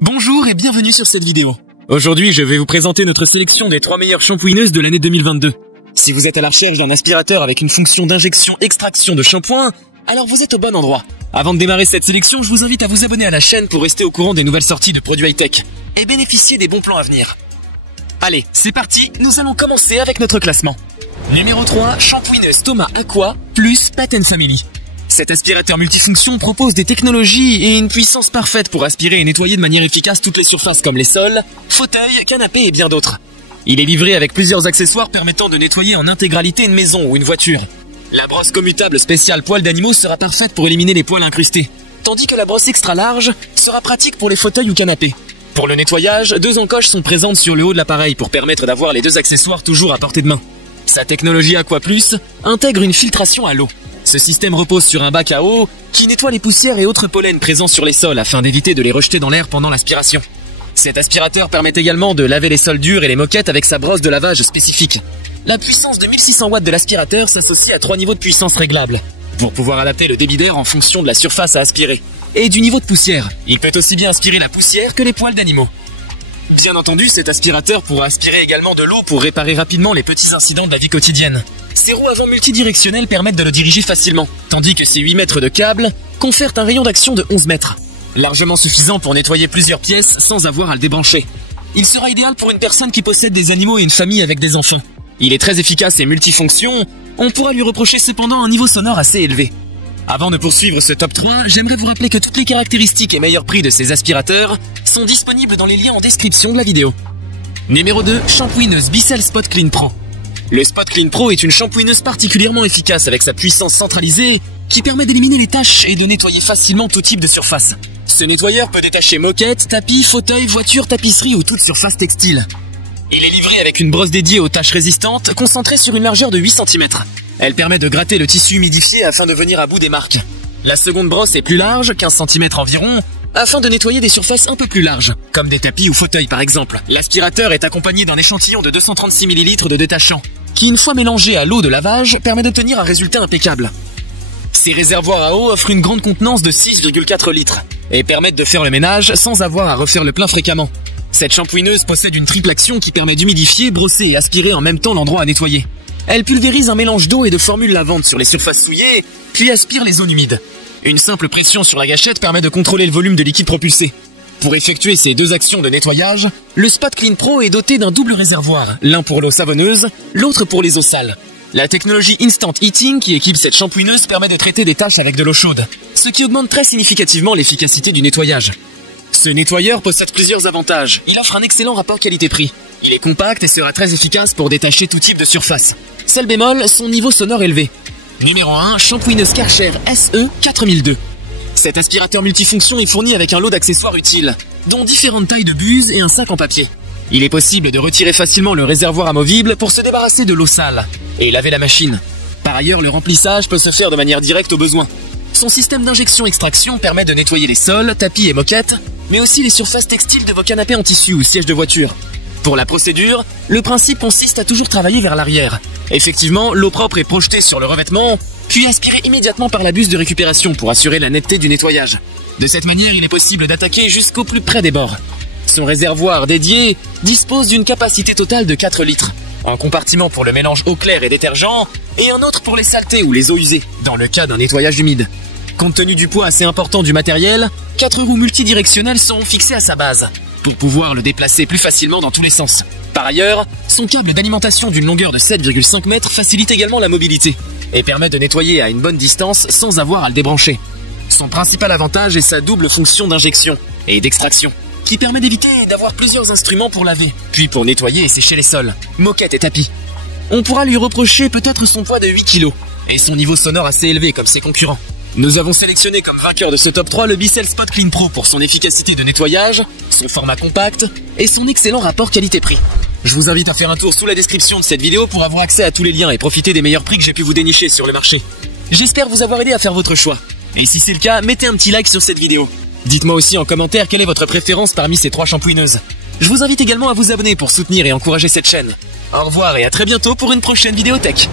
Bonjour et bienvenue sur cette vidéo. Aujourd'hui, je vais vous présenter notre sélection des 3 meilleures shampooineuses de l'année 2022. Si vous êtes à la recherche d'un aspirateur avec une fonction d'injection-extraction de shampoing, alors vous êtes au bon endroit. Avant de démarrer cette sélection, je vous invite à vous abonner à la chaîne pour rester au courant des nouvelles sorties de produits high-tech et bénéficier des bons plans à venir. Allez, c'est parti, nous allons commencer avec notre classement. Numéro 3, shampooineuse Thomas Aqua plus Patent Family. Cet aspirateur multifonction propose des technologies et une puissance parfaite pour aspirer et nettoyer de manière efficace toutes les surfaces comme les sols, fauteuils, canapés et bien d'autres. Il est livré avec plusieurs accessoires permettant de nettoyer en intégralité une maison ou une voiture. La brosse commutable spéciale poils d'animaux sera parfaite pour éliminer les poils incrustés, tandis que la brosse extra large sera pratique pour les fauteuils ou canapés. Pour le nettoyage, 2 encoches sont présentes sur le haut de l'appareil pour permettre d'avoir les 2 accessoires toujours à portée de main. Sa technologie Aqua Plus intègre une filtration à l'eau. Ce système repose sur un bac à eau qui nettoie les poussières et autres pollens présents sur les sols afin d'éviter de les rejeter dans l'air pendant l'aspiration. Cet aspirateur permet également de laver les sols durs et les moquettes avec sa brosse de lavage spécifique. La puissance de 1600 watts de l'aspirateur s'associe à 3 niveaux de puissance réglables pour pouvoir adapter le débit d'air en fonction de la surface à aspirer et du niveau de poussière. Il peut aussi bien aspirer la poussière que les poils d'animaux. Bien entendu, cet aspirateur pourra aspirer également de l'eau pour réparer rapidement les petits incidents de la vie quotidienne. Ses roues avant multidirectionnelles permettent de le diriger facilement, tandis que ses 8 mètres de câble confèrent un rayon d'action de 11 mètres. Largement suffisant pour nettoyer plusieurs pièces sans avoir à le débrancher. Il sera idéal pour une personne qui possède des animaux et une famille avec des enfants. Il est très efficace et multifonction, on pourra lui reprocher cependant un niveau sonore assez élevé. Avant de poursuivre ce top 3, j'aimerais vous rappeler que toutes les caractéristiques et meilleurs prix de ces aspirateurs sont disponibles dans les liens en description de la vidéo. Numéro 2, shampooineuse Bissell Spot Clean Pro. Le Spot Clean Pro est une shampooineuse particulièrement efficace avec sa puissance centralisée qui permet d'éliminer les taches et de nettoyer facilement tout type de surface. Ce nettoyeur peut détacher moquettes, tapis, fauteuils, voitures, tapisseries ou toute surface textile. Il est livré avec une brosse dédiée aux taches résistantes concentrée sur une largeur de 8 cm. Elle permet de gratter le tissu humidifié afin de venir à bout des marques. La seconde brosse est plus large, 15 cm environ, afin de nettoyer des surfaces un peu plus larges, comme des tapis ou fauteuils par exemple. L'aspirateur est accompagné d'un échantillon de 236 ml de détachant, qui une fois mélangé à l'eau de lavage permet d'obtenir un résultat impeccable. Ces réservoirs à eau offrent une grande contenance de 6,4 litres et permettent de faire le ménage sans avoir à refaire le plein fréquemment. Cette shampooineuse possède une triple action qui permet d'humidifier, brosser et aspirer en même temps l'endroit à nettoyer. Elle pulvérise un mélange d'eau et de formules lavantes sur les surfaces souillées, puis aspire les zones humides. Une simple pression sur la gâchette permet de contrôler le volume de liquide propulsé. Pour effectuer ces 2 actions de nettoyage, le Spot Clean Pro est doté d'un double réservoir, l'un pour l'eau savonneuse, l'autre pour les eaux sales. La technologie Instant Heating qui équipe cette shampooineuse permet de traiter des taches avec de l'eau chaude, ce qui augmente très significativement l'efficacité du nettoyage. Ce nettoyeur possède plusieurs avantages. Il offre un excellent rapport qualité-prix. Il est compact et sera très efficace pour détacher tout type de surface. Seul bémol, son niveau sonore élevé. Numéro 1, shampooineuse Karcher SE 4002. Cet aspirateur multifonction est fourni avec un lot d'accessoires utiles, dont différentes tailles de buse et un sac en papier. Il est possible de retirer facilement le réservoir amovible pour se débarrasser de l'eau sale et laver la machine. Par ailleurs, le remplissage peut se faire de manière directe au besoin. Son système d'injection-extraction permet de nettoyer les sols, tapis et moquettes, mais aussi les surfaces textiles de vos canapés en tissu ou sièges de voiture. Pour la procédure, le principe consiste à toujours travailler vers l'arrière. Effectivement, l'eau propre est projetée sur le revêtement, puis aspirée immédiatement par la buse de récupération pour assurer la netteté du nettoyage. De cette manière, il est possible d'attaquer jusqu'au plus près des bords. Son réservoir dédié dispose d'une capacité totale de 4 litres. Un compartiment pour le mélange eau claire et détergent, et un autre pour les saletés ou les eaux usées, dans le cas d'un nettoyage humide. Compte tenu du poids assez important du matériel, 4 roues multidirectionnelles sont fixées à sa base, pour pouvoir le déplacer plus facilement dans tous les sens. Par ailleurs, son câble d'alimentation d'une longueur de 7,5 mètres facilite également la mobilité, et permet de nettoyer à une bonne distance sans avoir à le débrancher. Son principal avantage est sa double fonction d'injection et d'extraction, qui permet d'éviter d'avoir plusieurs instruments pour laver, puis pour nettoyer et sécher les sols, moquettes et tapis. On pourra lui reprocher peut-être son poids de 8 kg, et son niveau sonore assez élevé comme ses concurrents. Nous avons sélectionné comme vainqueur de ce top 3 le Bissell Spot Clean Pro pour son efficacité de nettoyage, son format compact et son excellent rapport qualité-prix. Je vous invite à faire un tour sous la description de cette vidéo pour avoir accès à tous les liens et profiter des meilleurs prix que j'ai pu vous dénicher sur le marché. J'espère vous avoir aidé à faire votre choix. Et si c'est le cas, mettez un petit like sur cette vidéo. Dites-moi aussi en commentaire quelle est votre préférence parmi ces 3 shampooineuses. Je vous invite également à vous abonner pour soutenir et encourager cette chaîne. Au revoir et à très bientôt pour une prochaine vidéo tech.